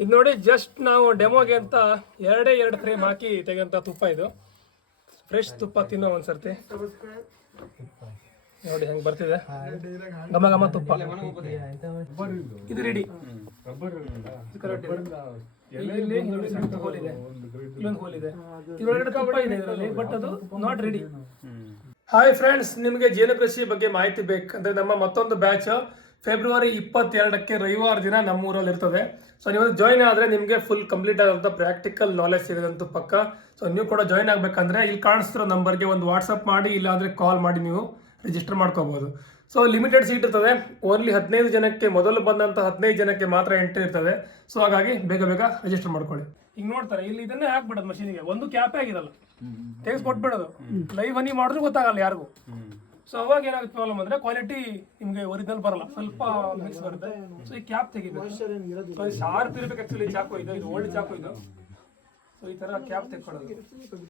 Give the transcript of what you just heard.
ಇದು ನೋಡಿ ಜಸ್ಟ್ ನಾವು ಡೆಮೋಗೆ ಅಂತ ಎರಡು ಫ್ರೇಮ್ ಹಾಕಿ ತೆಗೆಂತ ತುಪ್ಪ. ಇದು ಫ್ರೆಶ್ ತುಪ್ಪ ತಿನ್ನೋ ಒಂದ್ಸರ್ತಿ ನೋಡಿ ಹೆಂಗ್ ಬರ್ತಿದೆ ಘಮ ಘಮ ತುಪ್ಪ. ಇದು ರೆಡಿ. ಇಲ್ಲಿ ಹೋಲ್ ಇದೆ, ಇಲ್ಲೊಂದು ಹೋಲ್ ಇದೆ, ಇದರೊಳಗಡೆ ತುಪ್ಪ ಇದೆ ಇದರಲ್ಲಿ, ಬಟ್ ಅದು ನಾಟ್ ರೆಡಿ. ಹಾಯ್ ಫ್ರೆಂಡ್ಸ್, ನಿಮಗೆ ಜೇನು ಕೃಷಿ ಬಗ್ಗೆ ಮಾಹಿತಿ ಬೇಕಂದ್ರೆ ನಮ್ಮ ಮತ್ತೊಂದು ಬ್ಯಾಚ್ ಫೆಬ್ರವರಿ 22ಕ್ಕೆ ರವಿವಾರ ದಿನ ನಮ್ಮೂರಲ್ಲಿ ಇರ್ತದೆ. ಸೊ ನೀವು ಜಾಯಿನ್ ಆದರೆ ನಿಮಗೆ ಫುಲ್ ಕಂಪ್ಲೀಟ್ ಆದಂಥ ಪ್ರಾಕ್ಟಿಕಲ್ ನಾಲೆಜ್ ಸಿಗೋದಂತೂ ಪಕ್ಕ. ಸೊ ನೀವು ಕೂಡ ಜಾಯಿನ್ ಆಗಬೇಕಂದ್ರೆ ಇಲ್ಲಿ ಕಾಣಿಸ್ತಿರೋ ನಂಬರ್ಗೆ ಒಂದು ವಾಟ್ಸಪ್ ಮಾಡಿ, ಇಲ್ಲಾಂದರೆ ಕಾಲ್ ಮಾಡಿ ನೀವು ರಿಜಿಸ್ಟರ್ ಮಾಡ್ಕೋಬಹುದು. ಸೊ ಲಿಮಿಟೆಡ್ ಸೀಟ್ ಇರ್ತದೆ, ಓನ್ಲಿ 15 ಜನಕ್ಕೆ, ಮೊದಲು ಬಂದಂಥ 15 ಜನಕ್ಕೆ ಮಾತ್ರ ಎಂಟ್ರಿ ಇರ್ತದೆ. ಸೊ ಹಾಗಾಗಿ ಬೇಗ ಬೇಗ ರಿಜಿಸ್ಟರ್ ಮಾಡ್ಕೊಳ್ಳಿ. ಈಗ ನೋಡ್ತಾರೆ ಇಲ್ಲಿ ಇದನ್ನೇ ಹಾಕ್ಬಿಡೋದು ಮಷೀನಿಗೆ, ಒಂದು ಕ್ಯಾಪೇ ಆಗಿರಲ್ಲ, ತೆಗೆಸ್ಕೊಟ್ಬಿಡೋದು. ಲೈವ್ ಹನಿ ಮಾಡಿದ್ರು ಗೊತ್ತಾಗಲ್ಲ ಯಾರಿಗೂ. ಸೊ ಅವಾಗ ಏನಾಗುತ್ತೆ ಪ್ರಾಬ್ಲಮ್ ಅಂದ್ರೆ ಕ್ವಾಲಿಟಿ ನಿಮಗೆ ಒರಿಜಿನಲ್ ಬರಲ್ಲ, ಸ್ವಲ್ಪ ಮಿಕ್ಸ್ ಬರುತ್ತೆ. ಸೊ ಈ ಕ್ಯಾಪ್ ತೆಗಿಬೇಕು. ಸೊ ಶಾರ್ಪ್ ಇರಬೇಕು ಆಕ್ಚುಲಿ ಚಾಕು ಇದು ಓಲ್ಡ್ ಚಾಕು ಇದು. ಸೊ ಈ ತರ ಕ್ಯಾಪ್ ತೆಕ್ಕೊಳ್ಳೋದು.